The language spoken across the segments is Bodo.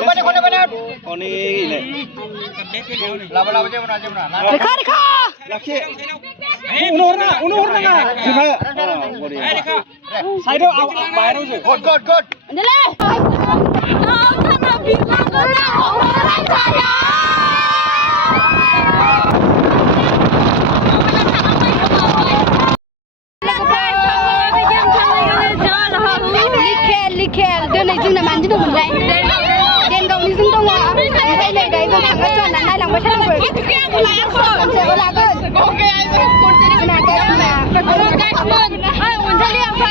Mana kau mana? Oh ni ini. Lama lama je mana? Reka. Laki. Unur na. Siapa? Boleh. Saya tu bayar tu. Good. Ini le. Nak bilang orang saya. Likel, dia ni jumlah mandi tu mulai. Dia kau ni jumlah orang. Saya ni dah ikut tangga tu, nak lang macam apa? Saya lakukan. Nak mana? Ay, unjali apa?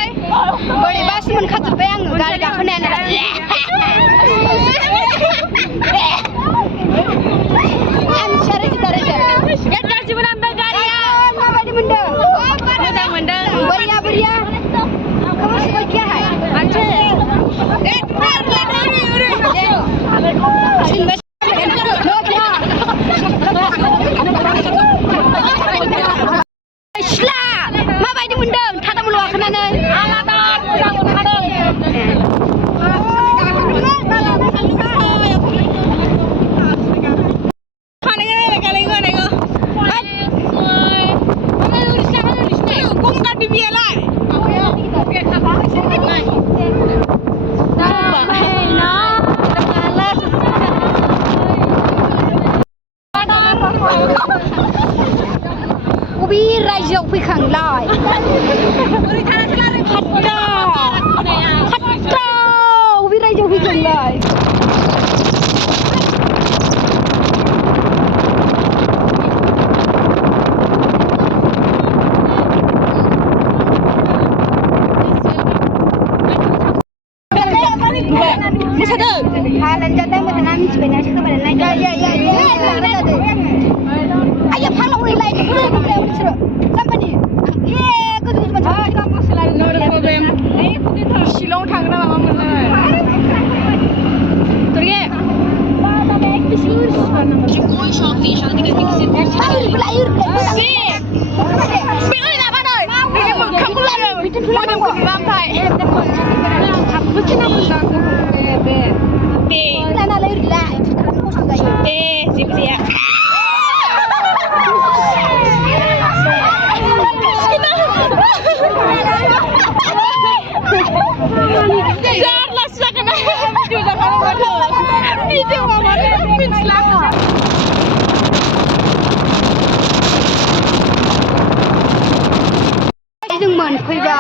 Boleh bas mun kacau bayang, gari dah kena nak. Am cari kita raja. Ya cari mana ambil gari ya? Apa di benda? Benda. Beria. Kamu suka क्या है? अच्छा है। Mabai di mundang, thata mulu akan ada. Alatan, jangan ada. Ubi raja ubi kanglai. Hatta. Ubi raja ubi kanglai. Masa tu? Halan jatah macam nama sebenarnya kita pada naik. Ya. Ayah halang ni lain. Sampai ni. Kau tu macam. Kamu selalu problem. Shillong thang na mama mana. Tu dia. कोई शौक नहीं शादी करने की सिर्फ ayur si pilih nak mana kamu lalu macam kau bampai mesti nak pulang be nana lahir lah kamu suka siapa Janganlah sekarang juga kamu bodoh. Itu mama mincelah. Itu mana pula?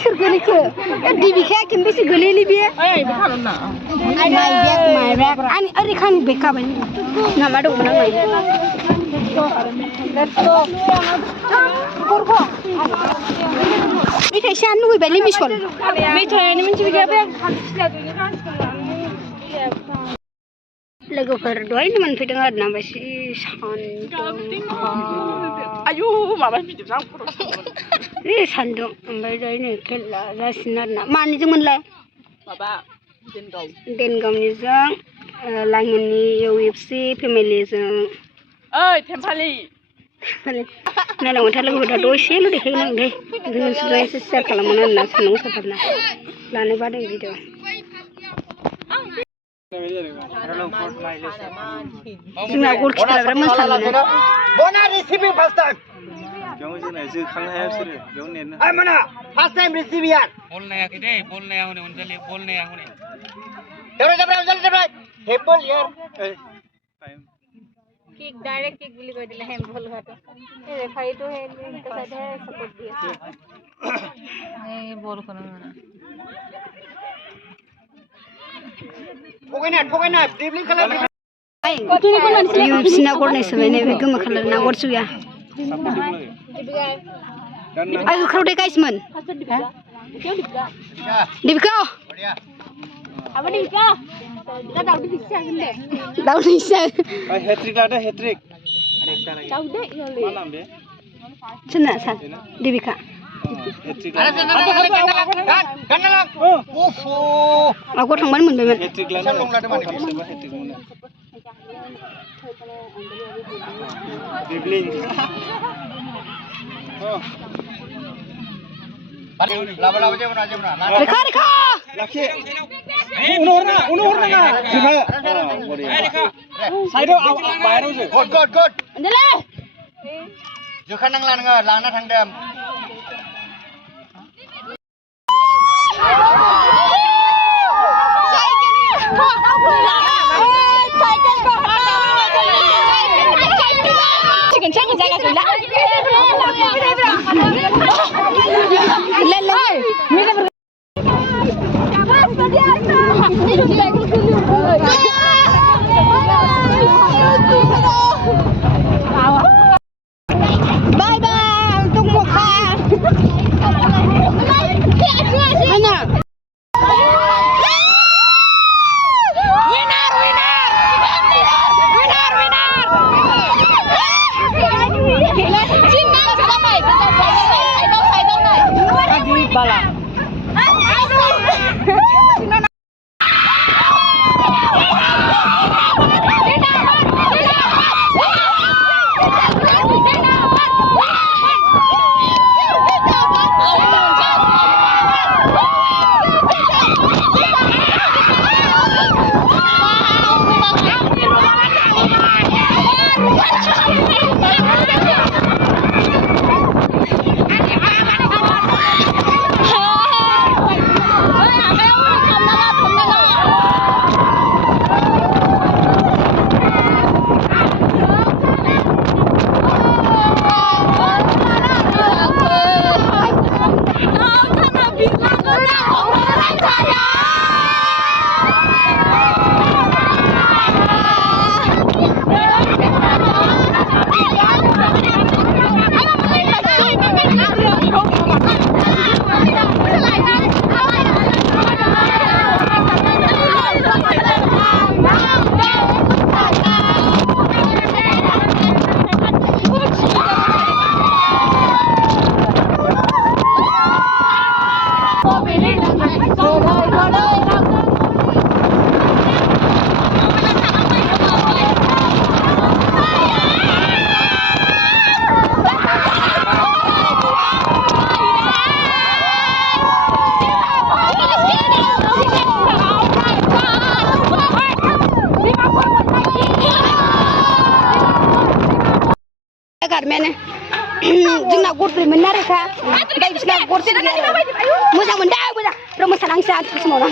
Sergeli ke? Di bikar kembi sergeli lebih. Bukan nak. My bag. Ani, ada kan beka bani. Nama dong mana lagi? Let's go. Kurko. Ini kasihan nu beli misal. Betul ini mencuri apa? Lagu berdua ini mana dengar nama si Sandung. Ayuh, mama hidup sama. Ini Sandung, berdua ini kelah rasinar nak. Mana je mana? Bapa, Dengam ni jang, langun ni UFC family jang. Tempali. Nah, lawan thalaga udah dosi lu deh nang deh. Dengan sudah share kalau mana nak senang sebenarnya. Lani badeng video. Sina gol kita berapa masalah? Bona receiving first time. Jangan sini, sih kanglah ya sini. Jangan ni. Ay mana? First time receiving yan. बोलने या किधे बोलने या उन्हें उनसे ले बोलने या उन्हें जबरे हेबल यार किक डायरेक्ट किक बोली कोई दिला हम बोल घाटो ये रेफरी तो है इनका साइड है सपोर्ट दिया ये बोल करो ना ठोके ना dribbling colour Sina gol ni sebenarnya begini kalau nak gol suya. Ayo kau deh guys man. Dibika. apa nih kak kita tahu bisa gede Tahu bisa. Hat-trick ada hat-trick. tahu deh yole Mana ambil? Cina san. Dibika. Hat-trick. kan lang ufo Aku thang mana mun Hat-trick lah. Hat-trick mana? Dribbling. Oh. Laba aja mana. Reka. Laki. Unur na. Siapa? Saya doa bayar tu. Good. Andale. Jukan nang lana thang dem. Bye bye untuk muka. Mana? मैंने जोंना गरब्रै मोनना रेखा बायदिसिना गरसे मोजां मोनदों मोजां र' मोसानांसै आं समाव